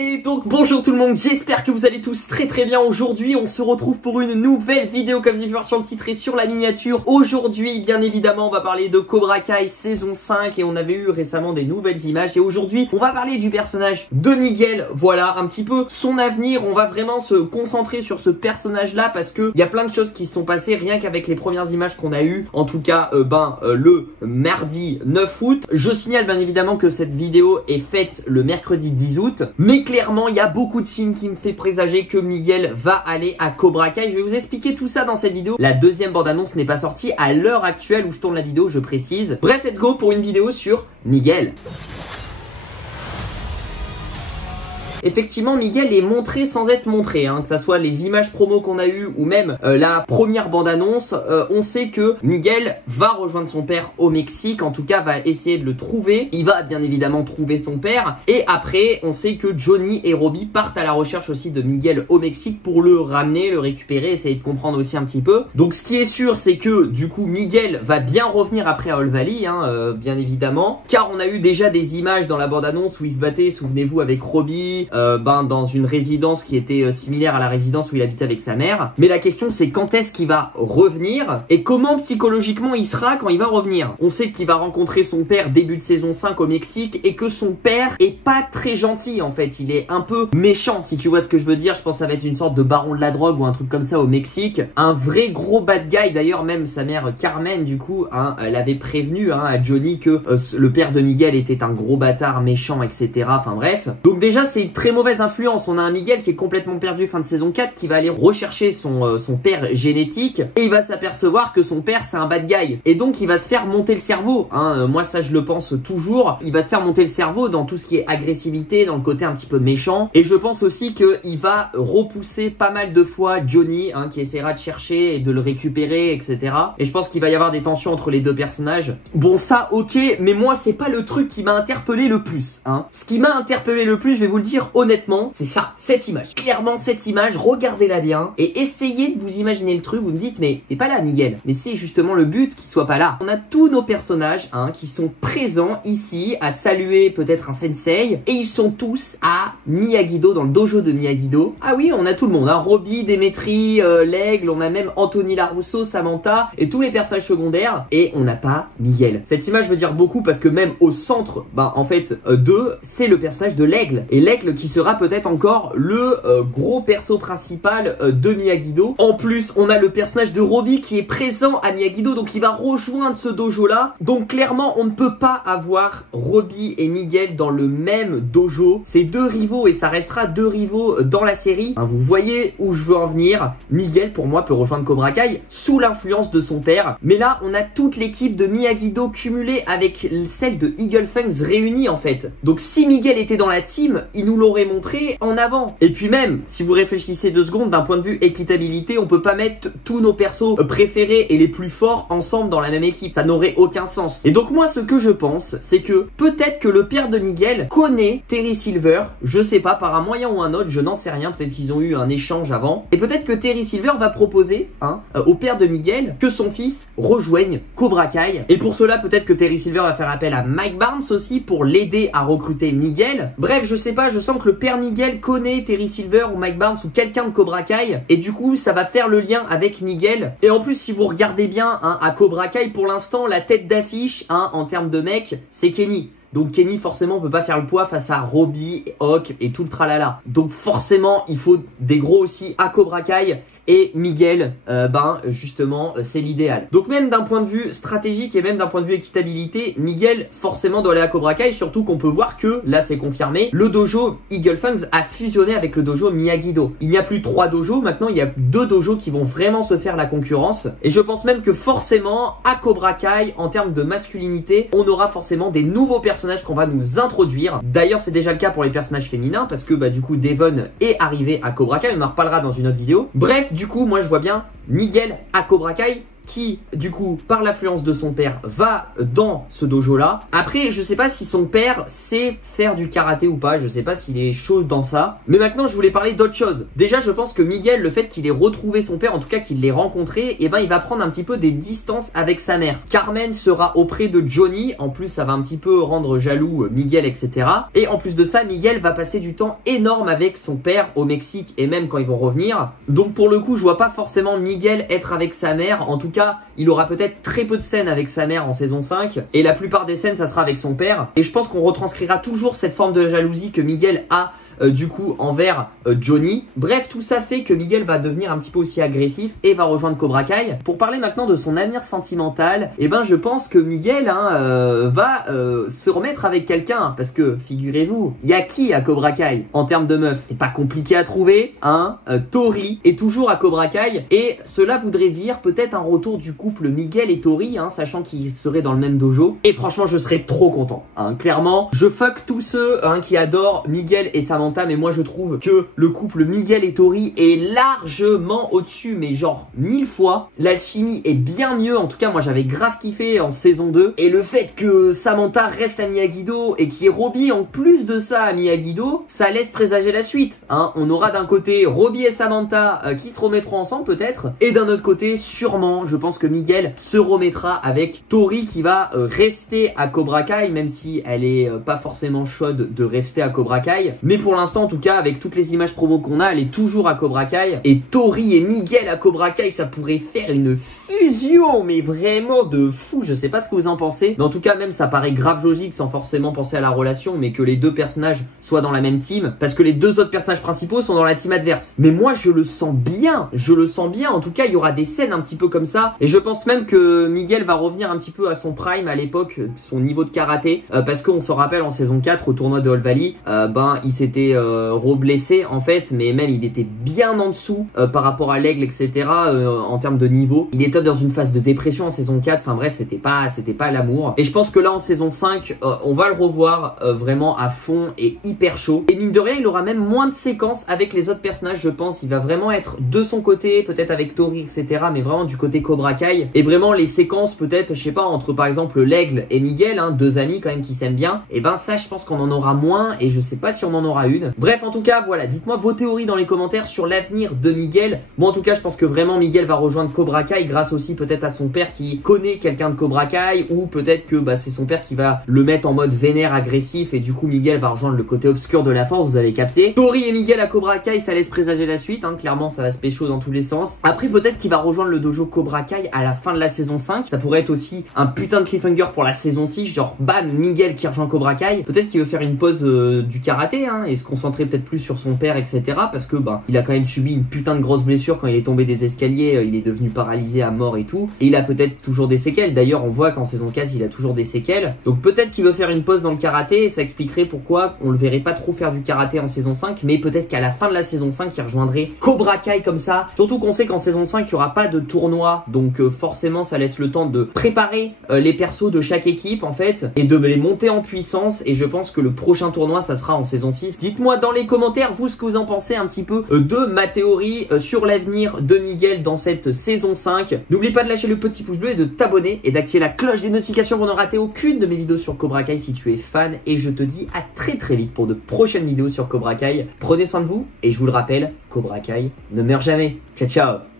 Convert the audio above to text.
Et donc bonjour tout le monde, j'espère que vous allez tous très bien. Aujourd'hui on se retrouve pour une nouvelle vidéo comme j'ai pu voir sur le titre et sur la miniature. Aujourd'hui bien évidemment on va parler de Cobra Kai saison 5 et on avait eu récemment des nouvelles images. Et aujourd'hui on va parler du personnage de Miguel, voilà un petit peu son avenir. On va vraiment se concentrer sur ce personnage là parce que il y a plein de choses qui se sont passées rien qu'avec les premières images qu'on a eues. En tout cas le mardi 9 août. Je signale bien évidemment que cette vidéo est faite le mercredi 10 août. Mais clairement, il y a beaucoup de signes qui me fait présager que Miguel va aller à Cobra Kai. Je vais vous expliquer tout ça dans cette vidéo. La deuxième bande-annonce n'est pas sortie à l'heure actuelle où je tourne la vidéo, je précise. Bref, let's go pour une vidéo sur Miguel. Effectivement, Miguel est montré sans être montré, que ça soit les images promo qu'on a eues ou même la première bande-annonce. On sait que Miguel va rejoindre son père au Mexique, en tout cas va essayer de le trouver. Il va bien évidemment trouver son père. Et après, on sait que Johnny et Robbie partent à la recherche aussi de Miguel au Mexique pour le ramener, le récupérer, essayer de comprendre aussi un petit peu. Donc ce qui est sûr, c'est que du coup Miguel va bien revenir après à All Valley, bien évidemment. Car on a eu déjà des images dans la bande-annonce où il se battait, souvenez-vous, avec Robbie. Dans une résidence qui était similaire à la résidence où il habitait avec sa mère. Mais la question c'est quand est-ce qu'il va revenir et comment psychologiquement il sera quand il va revenir. On sait qu'il va rencontrer son père début de saison 5 au Mexique et que son père est pas très gentil en fait. Il est un peu méchant si tu vois ce que je veux dire. Je pense que ça va être une sorte de baron de la drogue ou un truc comme ça au Mexique. Un vrai gros bad guy. D'ailleurs même sa mère Carmen du coup elle avait prévenu à Johnny que le père de Miguel était un gros bâtard méchant etc. Enfin bref. Donc déjà c'est une très mauvaise influence. On a un Miguel qui est complètement perdu fin de saison 4 qui va aller rechercher son père génétique et il va s'apercevoir que son père c'est un bad guy et donc il va se faire monter le cerveau. Moi ça je le pense toujours. Il va se faire monter le cerveau dans tout ce qui est agressivité, dans le côté un petit peu méchant et je pense aussi qu'il va repousser pas mal de fois Johnny qui essaiera de chercher et de le récupérer etc. Et je pense qu'il va y avoir des tensions entre les deux personnages. Bon ça ok mais moi c'est pas le truc qui m'a interpellé le plus. Ce qui m'a interpellé le plus je vais vous le dire honnêtement, c'est ça, cette image. Clairement, cette image, regardez-la bien et essayez de vous imaginer le truc. Vous me dites, mais t'es pas là, Miguel. Mais c'est justement le but qu'il soit pas là. On a tous nos personnages qui sont présents ici à saluer peut-être un sensei et ils sont tous à Miyagi-Do, dans le dojo de Miyagi-Do. Ah oui, on a tout le monde. Robbie, Demetri, l'Aigle, on a même Anthony Larusso, Samantha et tous les personnages secondaires et on n'a pas Miguel. Cette image veut dire beaucoup parce que même au centre, en fait, c'est le personnage de l'Aigle. Et l'Aigle qui sera peut-être encore le gros perso principal de Miyagi-Do. En plus, on a le personnage de Robbie qui est présent à Miyagi-Do, donc il va rejoindre ce dojo-là. Donc clairement, on ne peut pas avoir Robbie et Miguel dans le même dojo. C'est deux rivaux et ça restera deux rivaux dans la série. Vous voyez où je veux en venir. Miguel, pour moi, peut rejoindre Cobra Kai sous l'influence de son père. Mais là, on a toute l'équipe de Miyagi-Do cumulée avec celle de Eagle Fangs réunie en fait. Donc si Miguel était dans la team, il nous l'aurait montré en avant. Et puis même, si vous réfléchissez 2 secondes, d'un point de vue équitabilité, on peut pas mettre tous nos persos préférés et les plus forts ensemble dans la même équipe. Ça n'aurait aucun sens. Et donc moi, ce que je pense, c'est que peut-être que le père de Miguel connaît Terry Silver, je sais pas, par un moyen ou un autre, je n'en sais rien, peut-être qu'ils ont eu un échange avant. Et peut-être que Terry Silver va proposer au père de Miguel que son fils rejoigne Cobra Kai. Et pour cela, peut-être que Terry Silver va faire appel à Mike Barnes aussi pour l'aider à recruter Miguel. Bref, je sais pas, je sens que le père Miguel connaît Terry Silver ou Mike Barnes ou quelqu'un de Cobra Kai et du coup ça va faire le lien avec Miguel. Et en plus si vous regardez bien à Cobra Kai pour l'instant la tête d'affiche en termes de mec c'est Kenny. Donc Kenny forcément peut pas faire le poids face à Robbie, Hawk et tout le tralala. Donc forcément il faut des gros aussi à Cobra Kai. Et Miguel, justement, c'est l'idéal. Donc même d'un point de vue stratégique et même d'un point de vue équitabilité, Miguel forcément doit aller à Cobra Kai, surtout qu'on peut voir que, là c'est confirmé, le dojo Eagle Fangs a fusionné avec le dojo Miyagi-Do. Il n'y a plus 3 dojos, maintenant il y a 2 dojos qui vont vraiment se faire la concurrence. Et je pense même que forcément, à Cobra Kai, en termes de masculinité, on aura forcément des nouveaux personnages qu'on va nous introduire. D'ailleurs c'est déjà le cas pour les personnages féminins, parce que du coup Devon est arrivé à Cobra Kai, on en reparlera dans une autre vidéo. Bref, du coup, moi je vois bien Miguel à Cobra Kai qui, du coup, par l'influence de son père, va dans ce dojo-là. Après, je sais pas si son père sait faire du karaté ou pas, je sais pas s'il est chaud dans ça. Mais maintenant, je voulais parler d'autre chose. Déjà, je pense que Miguel, le fait qu'il ait retrouvé son père, en tout cas qu'il l'ait rencontré, et ben il va prendre un petit peu des distances avec sa mère. Carmen sera auprès de Johnny, en plus ça va un petit peu rendre jaloux Miguel, etc. Et en plus de ça, Miguel va passer du temps énorme avec son père au Mexique et même quand ils vont revenir. Donc pour le coup, je vois pas forcément Miguel être avec sa mère. En tout cas, il aura peut-être très peu de scènes avec sa mère en saison 5 et la plupart des scènes, ça sera avec son père. Et je pense qu'on retranscrira toujours cette forme de jalousie que Miguel a du coup envers Johnny. Bref, tout ça fait que Miguel va devenir un petit peu aussi agressif et va rejoindre Cobra Kai. Pour parler maintenant de son avenir sentimental, et ben je pense que Miguel va se remettre avec quelqu'un, parce que figurez-vous, il y a qui à Cobra Kai en termes de meufs? C'est pas compliqué à trouver, hein. Tori est toujours à Cobra Kai et cela voudrait dire peut-être un retour du couple Miguel et Tori, hein, sachant qu'ils seraient dans le même dojo. Et franchement, je serais trop content, hein. Clairement, je fuck tous ceux qui adorent Miguel et Samantha, mais moi je trouve que le couple Miguel et Tori est largement au-dessus, mais genre 1000 fois. L'alchimie est bien mieux, en tout cas moi j'avais grave kiffé en saison 2. Et le fait que Samantha reste à Miyagi-Do et qu'il y ait Robbie en plus de ça à Miyagi-Do, ça laisse présager la suite, hein. On aura d'un côté Robbie et Samantha qui se remettront ensemble peut-être, et d'un autre côté sûrement, je pense que Miguel se remettra avec Tori qui va rester à Cobra Kai, même si elle est pas forcément chaude de rester à Cobra Kai. Mais pour l'instant, en tout cas, avec toutes les images promo qu'on a, elle est toujours à Cobra Kai. Et Tori et Miguel à Cobra Kai, ça pourrait faire une fusion, mais vraiment de fou. Je sais pas ce que vous en pensez, mais en tout cas, même ça paraît grave logique sans forcément penser à la relation, mais que les deux personnages soient dans la même team, parce que les deux autres personnages principaux sont dans la team adverse. Mais moi, je le sens bien, je le sens bien. En tout cas, il y aura des scènes un petit peu comme ça, et je pense même que Miguel va revenir un petit peu à son prime à l'époque, son niveau de karaté, parce qu'on se rappelle en saison 4 au tournoi de All Valley, il s'était re-blessé en fait, mais même il était bien en dessous par rapport à l'aigle, etc. En termes de niveau. Il était dans une phase de dépression en saison 4, enfin bref, c'était pas l'amour. Et je pense que là en saison 5, on va le revoir vraiment à fond et hyper chaud. Et mine de rien, il aura même moins de séquences avec les autres personnages, je pense. Il va vraiment être de son côté, peut-être avec Tori, etc. Mais vraiment du côté Cobra Kai. Et vraiment les séquences peut-être, je sais pas, entre par exemple l'aigle et Miguel, hein, deux amis quand même qui s'aiment bien. Et ben ça, je pense qu'on en aura moins et je sais pas si on en aura une. Bref, en tout cas, voilà, dites-moi vos théories dans les commentaires sur l'avenir de Miguel. Moi, en tout cas, je pense que vraiment Miguel va rejoindre Cobra Kai grâce aussi peut-être à son père qui connaît quelqu'un de Cobra Kai, ou peut-être que c'est son père qui va le mettre en mode vénère, agressif, et du coup Miguel va rejoindre le côté obscur de la force, vous avez capté. Tori et Miguel à Cobra Kai, ça laisse présager la suite, hein, clairement ça va se pécho dans tous les sens. Après peut-être qu'il va rejoindre le dojo Cobra Kai à la fin de la saison 5, ça pourrait être aussi un putain de cliffhanger pour la saison 6, genre bam, Miguel qui rejoint Cobra Kai. Peut-être qu'il veut faire une pause du karaté, hein, et se concentrer peut-être plus sur son père, etc. Parce que il a quand même subi une putain de grosse blessure quand il est tombé des escaliers, il est devenu paralysé à mort et tout, et il a peut-être toujours des séquelles. D'ailleurs on voit qu'en saison 4 il a toujours des séquelles, donc peut-être qu'il veut faire une pause dans le karaté, et ça expliquerait pourquoi on le verrait pas trop faire du karaté en saison 5, mais peut-être qu'à la fin de la saison 5 il rejoindrait Cobra Kai comme ça. Surtout qu'on sait qu'en saison 5 il y aura pas de tournoi, donc forcément ça laisse le temps de préparer les persos de chaque équipe en fait, et de les monter en puissance, et je pense que le prochain tournoi ça sera en saison 6. Dites-moi dans les commentaires vous ce que vous en pensez un petit peu de ma théorie sur l'avenir de Miguel dans cette saison 5. N'oubliez pas de lâcher le petit pouce bleu et de t'abonner et d'activer la cloche des notifications pour ne rater aucune de mes vidéos sur Cobra Kai si tu es fan, et je te dis à très vite pour de prochaines vidéos sur Cobra Kai. Prenez soin de vous, et je vous le rappelle, Cobra Kai ne meurt jamais. Ciao ciao.